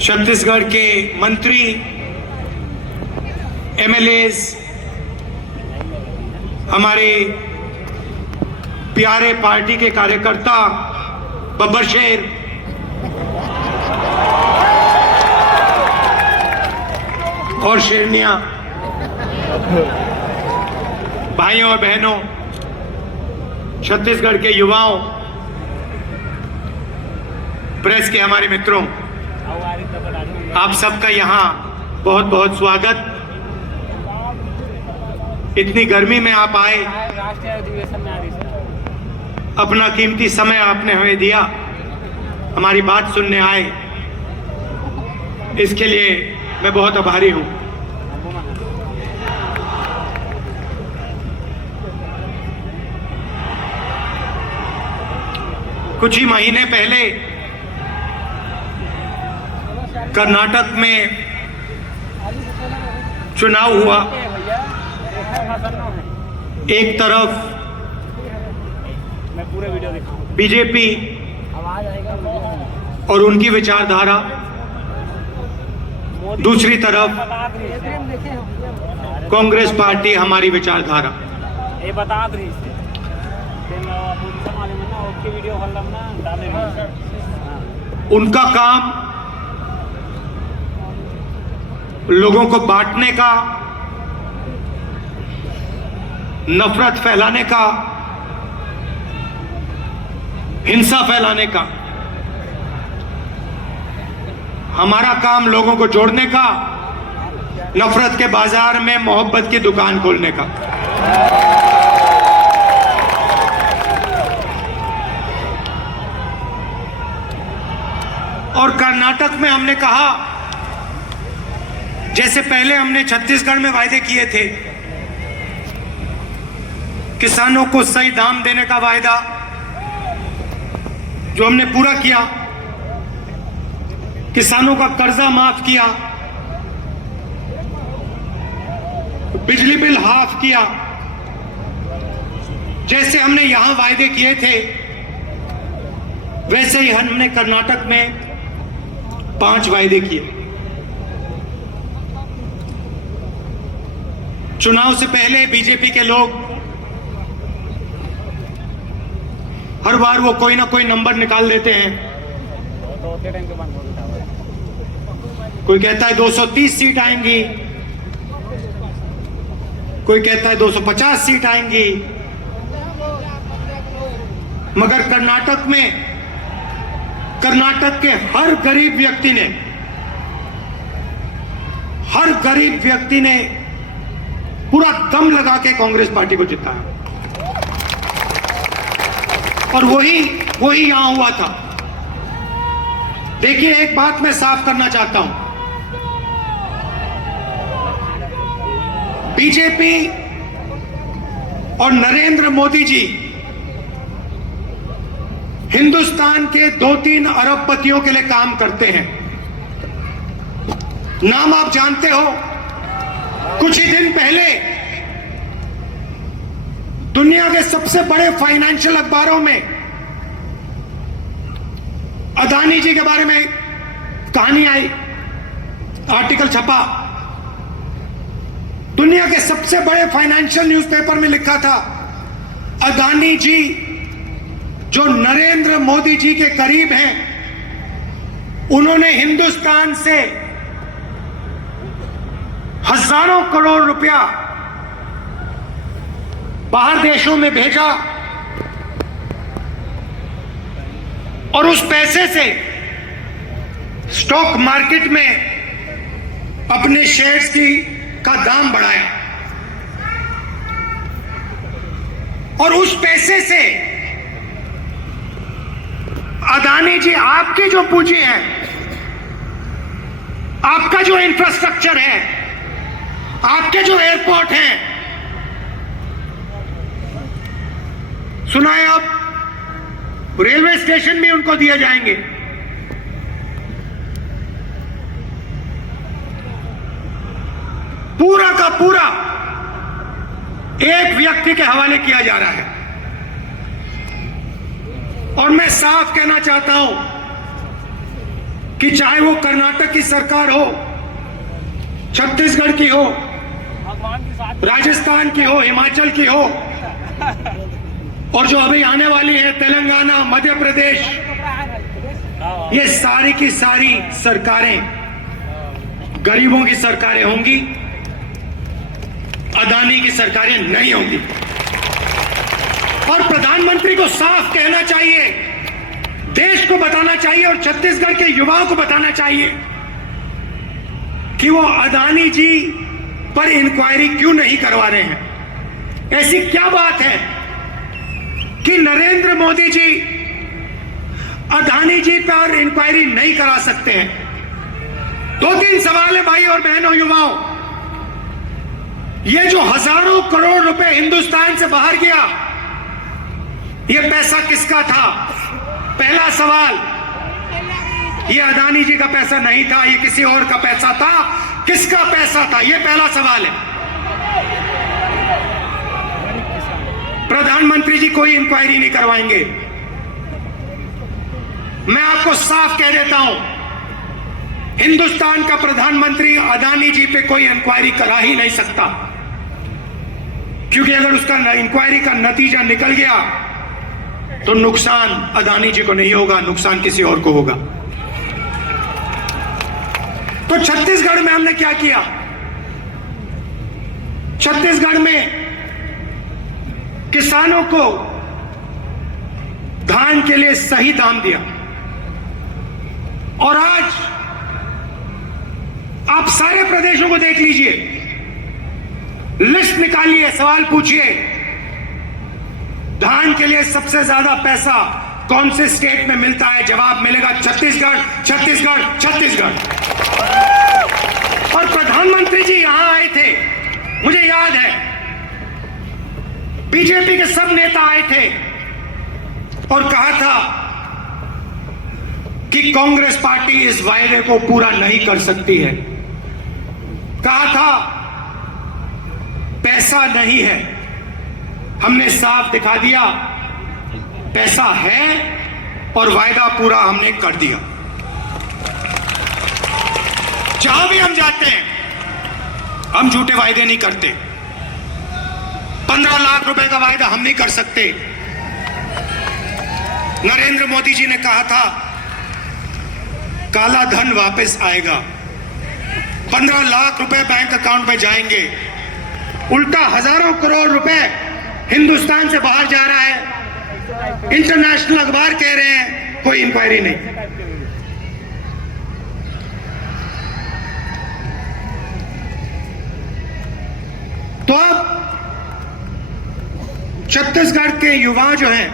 छत्तीसगढ़ के मंत्री, एमएलएज, हमारे प्यारे पार्टी के कार्यकर्ता, बब्बर शेर, और शेरनिया, भाइयों और बहनों, छत्तीसगढ़ के युवाओं, प्रेस के हमारे मित्रों, आप सबका यहाँ बहुत बहुत स्वागत। इतनी गर्मी में आप आए, अपना कीमती समय आपने हमें दिया, हमारी बात सुनने आए, इसके लिए मैं बहुत आभारी हूं। कुछ ही महीने पहले कर्नाटक में चुनाव हुआ। एक तरफ बीजेपी और उनकी विचारधारा, दूसरी तरफ कांग्रेस पार्टी हमारी विचारधारा। उनका काम लोगों को बांटने का, नफरत फैलाने का, हिंसा फैलाने का। हमारा काम लोगों को जोड़ने का, नफरत के बाजार में मोहब्बत की दुकान खोलने का। और कर्नाटक में हमने कहा, जैसे पहले हमने छत्तीसगढ़ में वायदे किए थे, किसानों को सही दाम देने का वायदा जो हमने पूरा किया, किसानों का कर्जा माफ किया, बिजली बिल हाफ किया, जैसे हमने यहां वायदे किए थे वैसे ही हमने कर्नाटक में 5 वायदे किए। चुनाव से पहले बीजेपी के लोग हर बार वो कोई ना कोई नंबर निकाल देते हैं। कोई कहता है 230 सीट आएंगी, कोई कहता है 250 सीट आएंगी, मगर कर्नाटक के हर गरीब व्यक्ति ने पूरा दम लगा के कांग्रेस पार्टी को जिताया। और वही यहां हुआ था। देखिए, एक बात मैं साफ करना चाहता हूं, बीजेपी और नरेंद्र मोदी जी हिंदुस्तान के 2-3 अरबपतियों के लिए काम करते हैं। नाम आप जानते हो। कुछ ही दिन पहले दुनिया के सबसे बड़े फाइनेंशियल अखबारों में अदानी जी के बारे में कहानी आई, आर्टिकल छपा। दुनिया के सबसे बड़े फाइनेंशियल न्यूज़पेपर में लिखा था, अदानी जी जो नरेंद्र मोदी जी के करीब हैं, उन्होंने हिंदुस्तान से हजारों करोड़ रुपया बाहर देशों में भेजा और उस पैसे से स्टॉक मार्केट में अपने शेयर्स का दाम बढ़ाया। और उस पैसे से अदानी जी आपकी जो पूंजी है, आपका जो इंफ्रास्ट्रक्चर है, आपके जो एयरपोर्ट हैं, सुना है अब रेलवे स्टेशन भी उनको दिए जाएंगे। पूरा का पूरा एक व्यक्ति के हवाले किया जा रहा है। और मैं साफ कहना चाहता हूं, कि चाहे वो कर्नाटक की सरकार हो, छत्तीसगढ़ की हो, राजस्थान की हो, हिमाचल की हो, और जो अभी आने वाली है तेलंगाना, मध्य प्रदेश, ये सारी की सारी सरकारें गरीबों की सरकारें होंगी, अदानी की सरकारें नहीं होंगी। और प्रधानमंत्री को साफ कहना चाहिए, देश को बताना चाहिए और छत्तीसगढ़ के युवाओं को बताना चाहिए कि वो अदानी जी पर इंक्वायरी क्यों नहीं करवा रहे हैं। ऐसी क्या बात है कि नरेंद्र मोदी जी अदानी जी पर इंक्वायरी नहीं करा सकते हैं? 2-3 सवाल है भाई और बहनों, युवाओं। ये जो हजारों करोड़ रुपए हिंदुस्तान से बाहर गया, ये पैसा किसका था? पहला सवाल, ये अदानी जी का पैसा नहीं था, ये किसी और का पैसा था। किसका पैसा था? ये पहला सवाल है। प्रधानमंत्री जी कोई इंक्वायरी नहीं करवाएंगे। मैं आपको साफ कह देता हूं, हिंदुस्तान का प्रधानमंत्री अदानी जी पे कोई इंक्वायरी करा ही नहीं सकता, क्योंकि अगर उसका इंक्वायरी का नतीजा निकल गया तो नुकसान अदानी जी को नहीं होगा, नुकसान किसी और को होगा। तो छत्तीसगढ़ में हमने क्या किया? छत्तीसगढ़ में किसानों को धान के लिए सही दाम दिया, और आज आप सारे प्रदेशों को देख लीजिए, लिस्ट निकालिए, सवाल पूछिए, धान के लिए सबसे ज्यादा पैसा कौन से स्टेट में मिलता है? जवाब मिलेगा छत्तीसगढ़, छत्तीसगढ़, छत्तीसगढ़। और प्रधानमंत्री जी यहां आए थे, मुझे याद है, बीजेपी के सब नेता आए थे और कहा था कि कांग्रेस पार्टी इस वायदे को पूरा नहीं कर सकती है। कहा था पैसा नहीं है। हमने साफ दिखा दिया, पैसा है और वायदा पूरा हमने कर दिया। जहां भी हम जाते हैं, हम झूठे वायदे नहीं करते। 15 लाख रुपए का वायदा हम नहीं कर सकते। नरेंद्र मोदी जी ने कहा था काला धन वापस आएगा, 15 लाख रुपए बैंक अकाउंट में जाएंगे। उल्टा हजारों करोड़ रुपए हिंदुस्तान से बाहर जा रहा है। इंटरनेशनल अखबार कह रहे हैं कोई इंक्वायरी नहीं। तो अब छत्तीसगढ़ के युवा जो हैं,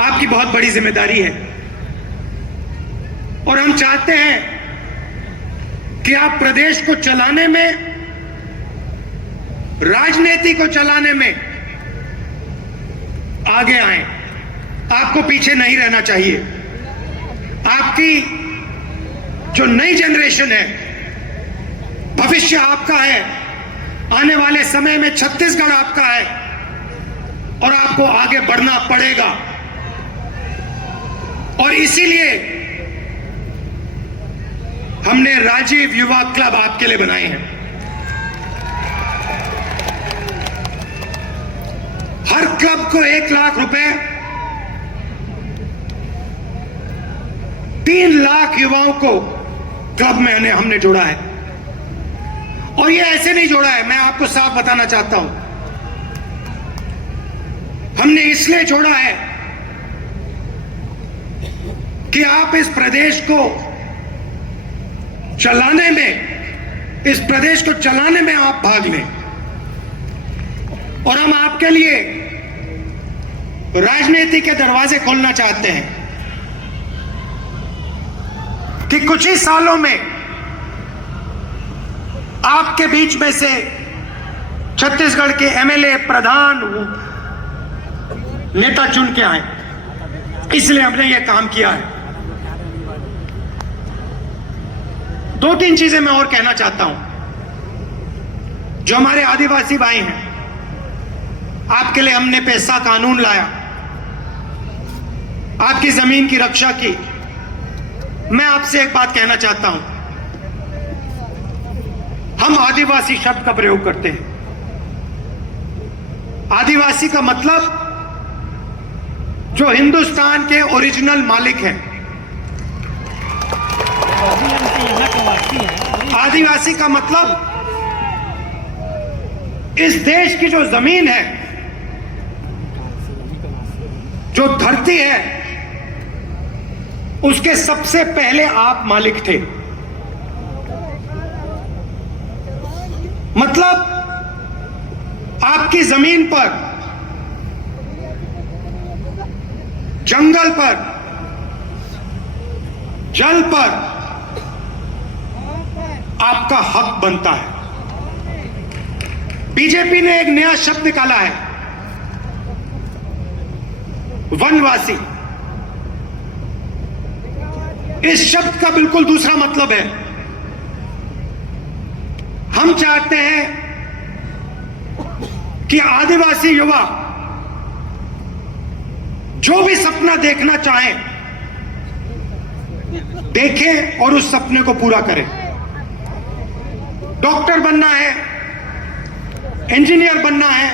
आपकी बहुत बड़ी जिम्मेदारी है, और हम चाहते हैं कि आप प्रदेश को चलाने में, राजनीति को चलाने में आगे आए। आपको पीछे नहीं रहना चाहिए। आपकी जो नई जनरेशन है, भविष्य आपका है, आने वाले समय में छत्तीसगढ़ आपका है और आपको आगे बढ़ना पड़ेगा। और इसीलिए हमने राजीव युवा क्लब आपके लिए बनाए हैं। हर क्लब को 1 लाख रुपए, 3 लाख युवाओं को क्लब में हमने जोड़ा है। और ये ऐसे नहीं जोड़ा है, मैं आपको साफ बताना चाहता हूं, हमने इसलिए जोड़ा है कि आप इस प्रदेश को चलाने में, इस प्रदेश को चलाने में आप भाग लें। और हम आपके लिए राजनीति के दरवाजे खोलना चाहते हैं कि कुछ ही सालों में आपके बीच में से छत्तीसगढ़ के एमएलए, प्रधान, नेता चुन के आए। इसलिए हमने यह काम किया है। 2-3 चीजें मैं और कहना चाहता हूं। जो हमारे आदिवासी भाई हैं, आपके लिए हमने पैसा कानून लाया, आपकी जमीन की रक्षा की, मैं आपसे एक बात कहना चाहता हूं। हम आदिवासी शब्द का प्रयोग करते हैं। आदिवासी का मतलब जो हिंदुस्तान के ओरिजिनल मालिक हैं। आदिवासी का मतलब इस देश की जो जमीन है, जो धरती है, उसके सबसे पहले आप मालिक थे। मतलब आपकी जमीन पर, जंगल पर, जल पर आपका हक बनता है। बीजेपी ने एक नया शब्द निकाला है, वनवासी। इस शब्द का बिल्कुल दूसरा मतलब है। हम चाहते हैं कि आदिवासी युवा जो भी सपना देखना चाहें, देखें और उस सपने को पूरा करें। डॉक्टर बनना है, इंजीनियर बनना है,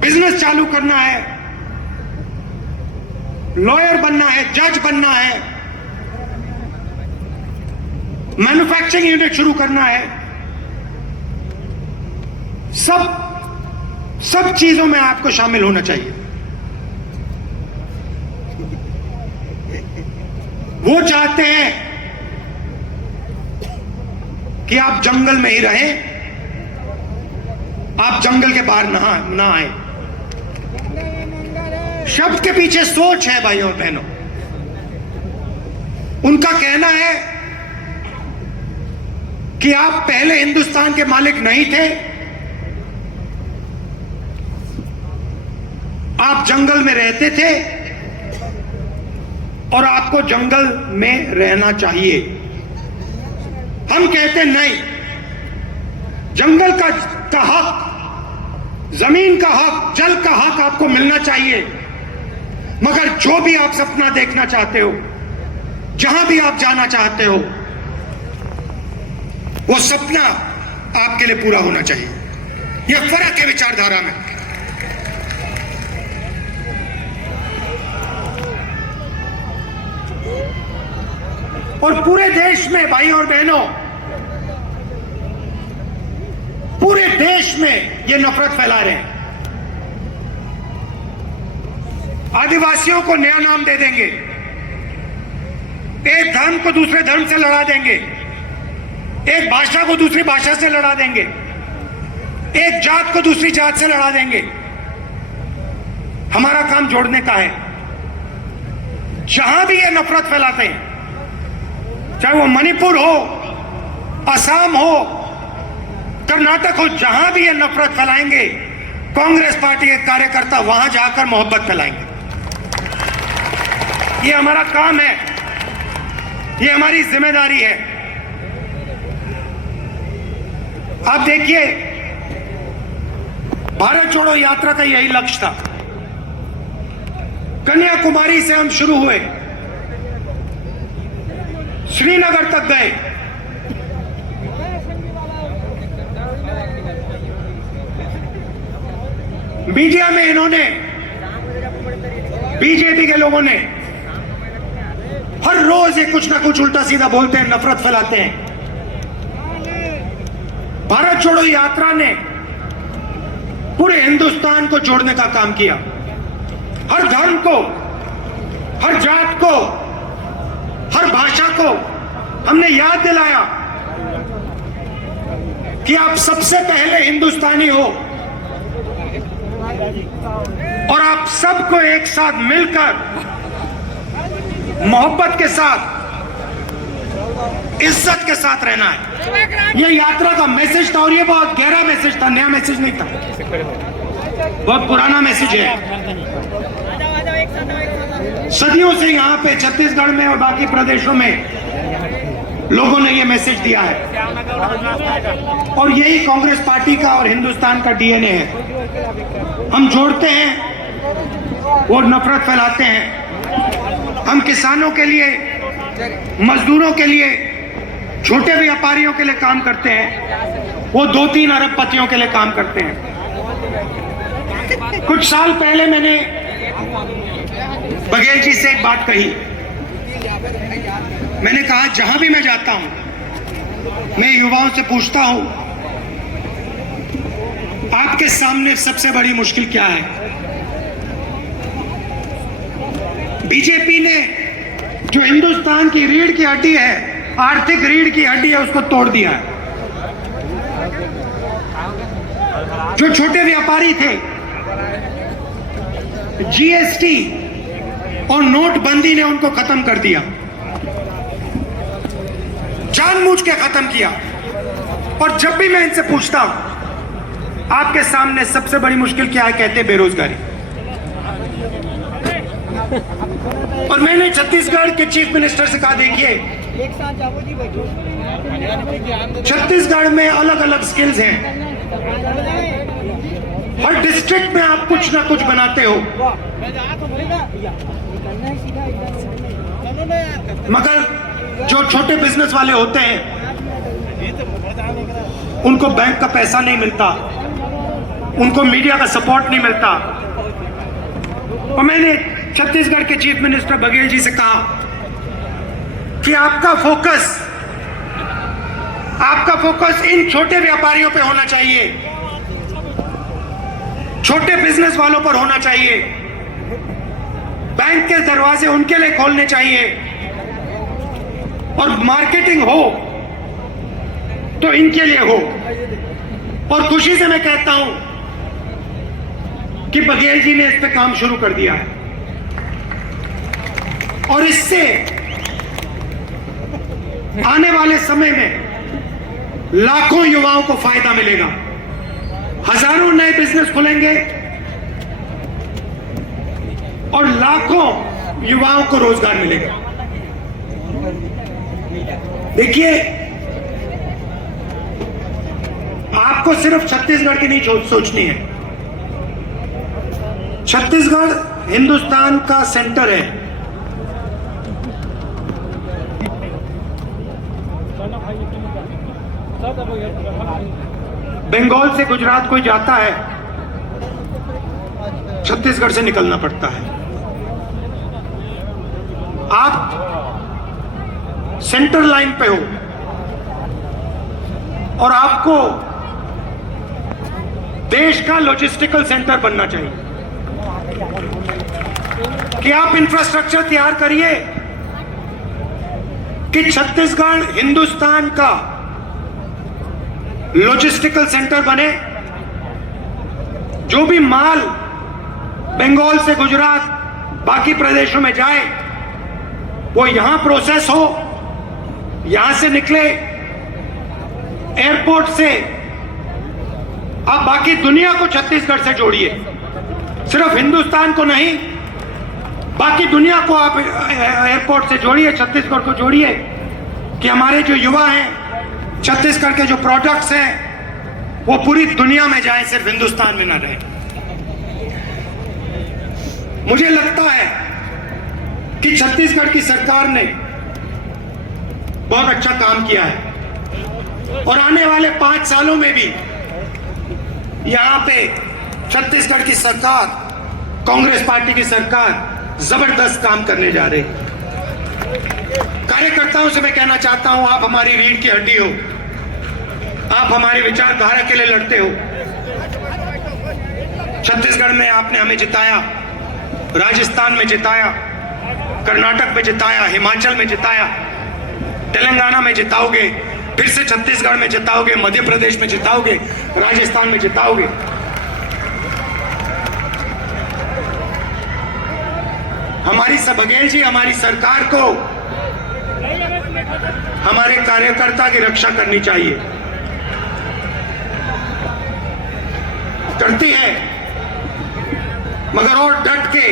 बिजनेस चालू करना है, लॉयर बनना है, जज बनना है, मैन्युफैक्चरिंग यूनिट शुरू करना है, सब चीजों में आपको शामिल होना चाहिए। वो चाहते हैं कि आप जंगल में ही रहें, आप जंगल के बाहर ना आए। शब्द के पीछे सोच है भाइयों और बहनों। उनका कहना है कि आप पहले हिंदुस्तान के मालिक नहीं थे, आप जंगल में रहते थे और आपको जंगल में रहना चाहिए। हम कहते नहीं, जंगल का हक, जमीन का हक, जल का हक आपको मिलना चाहिए। मगर जो भी आप सपना देखना चाहते हो, जहां भी आप जाना चाहते हो, वो सपना आपके लिए पूरा होना चाहिए। यह फर्क है विचारधारा में। और पूरे देश में भाई और बहनों, पूरे देश में ये नफरत फैला रहे हैं। आदिवासियों को नया नाम दे देंगे, एक धर्म को दूसरे धर्म से लड़ा देंगे, एक भाषा को दूसरी भाषा से लड़ा देंगे, एक जात को दूसरी जात से लड़ा देंगे। हमारा काम जोड़ने का है। जहां भी ये नफरत फैलाते हैं, चाहे वो मणिपुर हो, असम हो, कर्नाटक हो, जहां भी ये नफरत फैलाएंगे, कांग्रेस पार्टी के कार्यकर्ता वहां जाकर मोहब्बत फैलाएंगे। ये हमारा काम है, ये हमारी जिम्मेदारी है। आप देखिए, भारत जोड़ो यात्रा का यही लक्ष्य था। कन्याकुमारी से हम शुरू हुए, श्रीनगर तक गए, मीडिया में इन्होंने, बीजेपी के लोगों ने हर रोज ये कुछ ना कुछ उल्टा सीधा बोलते हैं, नफरत फैलाते हैं। भारत छोड़ो यात्रा ने पूरे हिंदुस्तान को जोड़ने का काम किया। हर धर्म को, हर जात को, हर भाषा को हमने याद दिलाया कि आप सबसे पहले हिंदुस्तानी हो और आप सबको एक साथ मिलकर, मोहब्बत के साथ, इज्जत के साथ रहना है। यह यात्रा का मैसेज था और यह बहुत गहरा मैसेज था, नया मैसेज नहीं था, बहुत पुराना मैसेज है। सदियों से यहाँ पे छत्तीसगढ़ में और बाकी प्रदेशों में लोगों ने यह मैसेज दिया है और यही कांग्रेस पार्टी का और हिंदुस्तान का डीएनए है। हम जोड़ते हैं और नफरत फैलाते हैं। हम किसानों के लिए मजदूरों के लिए, छोटे व्यापारियों के लिए काम करते हैं, वो 2-3 अरबपतियों के लिए काम करते हैं। कुछ साल पहले मैंने बघेल जी से एक बात कही। मैंने कहा जहां भी मैं जाता हूं, मैं युवाओं से पूछता हूं, आपके सामने सबसे बड़ी मुश्किल क्या है? बीजेपी ने जो हिंदुस्तान की रीढ़ की हड्डी है, आर्थिक रीढ़ की हड्डी है, उसको तोड़ दिया है। जो छोटे व्यापारी थे, जीएसटी और नोटबंदी ने उनको खत्म कर दिया, जानबूझ के खत्म किया। और जब भी मैं इनसे पूछता हूं आपके सामने सबसे बड़ी मुश्किल क्या है, कहते बेरोजगारी। और मैंने छत्तीसगढ़ के चीफ मिनिस्टर से कहा, देखिए छत्तीसगढ़ में अलग अलग स्किल्स हैं, हर डिस्ट्रिक्ट में आप कुछ ना कुछ बनाते हो, मगर जो छोटे बिजनेस वाले होते हैं उनको बैंक का पैसा नहीं मिलता, उनको मीडिया का सपोर्ट नहीं मिलता। और मैंने छत्तीसगढ़ के चीफ मिनिस्टर बघेल जी से कहा कि आपका फोकस इन छोटे व्यापारियों पे होना चाहिए, छोटे बिजनेस वालों पर होना चाहिए, बैंक के दरवाजे उनके लिए खोलने चाहिए, और मार्केटिंग हो तो इनके लिए हो। और खुशी से मैं कहता हूं कि बघेल जी ने इस पे काम शुरू कर दिया है, और इससे आने वाले समय में लाखों युवाओं को फायदा मिलेगा, हजारों नए बिजनेस खुलेंगे और लाखों युवाओं को रोजगार मिलेगा। देखिए, आपको सिर्फ छत्तीसगढ़ की नहीं सोचनी है। छत्तीसगढ़ हिंदुस्तान का सेंटर है। बंगाल से गुजरात कोई जाता है, छत्तीसगढ़ से निकलना पड़ता है। आप सेंटर लाइन पे हो और आपको देश का लॉजिस्टिकल सेंटर बनना चाहिए कि आप इंफ्रास्ट्रक्चर तैयार करिए कि छत्तीसगढ़ हिंदुस्तान का लॉजिस्टिकल सेंटर बने। जो भी माल बंगाल से गुजरात बाकी प्रदेशों में जाए वो यहां प्रोसेस हो, यहां से निकले एयरपोर्ट से। आप बाकी दुनिया को छत्तीसगढ़ से जोड़िए, सिर्फ हिंदुस्तान को नहीं, बाकी दुनिया को आप एयरपोर्ट से जोड़िए, छत्तीसगढ़ को जोड़िए कि हमारे जो युवा हैं, छत्तीसगढ़ के जो प्रोडक्ट्स हैं वो पूरी दुनिया में जाए, सिर्फ हिंदुस्तान में ना रहे। मुझे लगता है कि छत्तीसगढ़ की सरकार ने बहुत अच्छा काम किया है और आने वाले 5 सालों में भी यहां पे छत्तीसगढ़ की सरकार, कांग्रेस पार्टी की सरकार जबरदस्त काम करने जा रही है। कार्यकर्ताओं से मैं कहना चाहता हूं, आप हमारी रीढ़ की हड्डी हो, आप हमारी विचारधारा के लिए लड़ते हो। छत्तीसगढ़ में आपने हमें जिताया, राजस्थान में जिताया, कर्नाटक में जिताया, हिमाचल में जिताया, तेलंगाना में जिताओगे, फिर से छत्तीसगढ़ में जिताओगे, मध्य प्रदेश में जिताओगे, राजस्थान में जिताओगे। हमारी बघेल जी, हमारी सरकार को हमारे कार्यकर्ता की रक्षा करनी चाहिए, करती है, मगर और डट के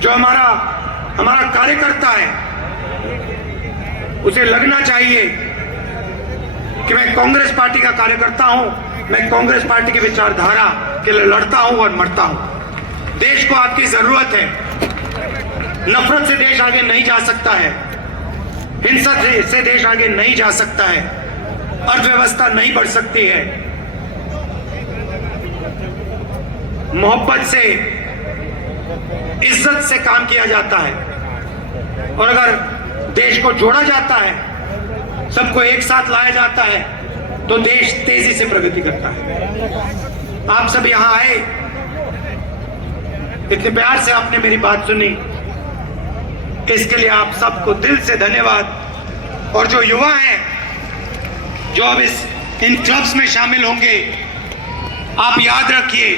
जो हमारा कार्यकर्ता है उसे लगना चाहिए कि मैं कांग्रेस पार्टी का कार्यकर्ता हूं, मैं कांग्रेस पार्टी की विचारधारा के लिए लड़ता हूं और मरता हूं। देश को आपकी जरूरत है, नफरत से देश आगे नहीं जा सकता है, हिंसा से देश आगे नहीं जा सकता है, अर्थव्यवस्था नहीं बढ़ सकती है। मोहब्बत से, इज्जत से काम किया जाता है और अगर देश को जोड़ा जाता है, सबको एक साथ लाया जाता है, तो देश तेजी से प्रगति करता है। आप सब यहां आए, इतने प्यार से आपने मेरी बात सुनी, इसके लिए आप सबको दिल से धन्यवाद। और जो युवा हैं, जो अब इन क्लब्स में शामिल होंगे, आप याद रखिए,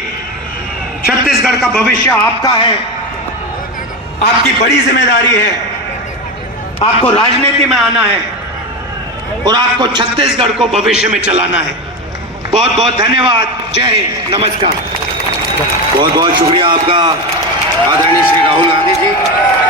छत्तीसगढ़ का भविष्य आपका है, आपकी बड़ी जिम्मेदारी है। आपको राजनीति में आना है और आपको छत्तीसगढ़ को भविष्य में चलाना है। बहुत बहुत धन्यवाद। जय हिंद, नमस्कार। बहुत बहुत शुक्रिया आपका आदरणीय श्री राहुल गांधी जी।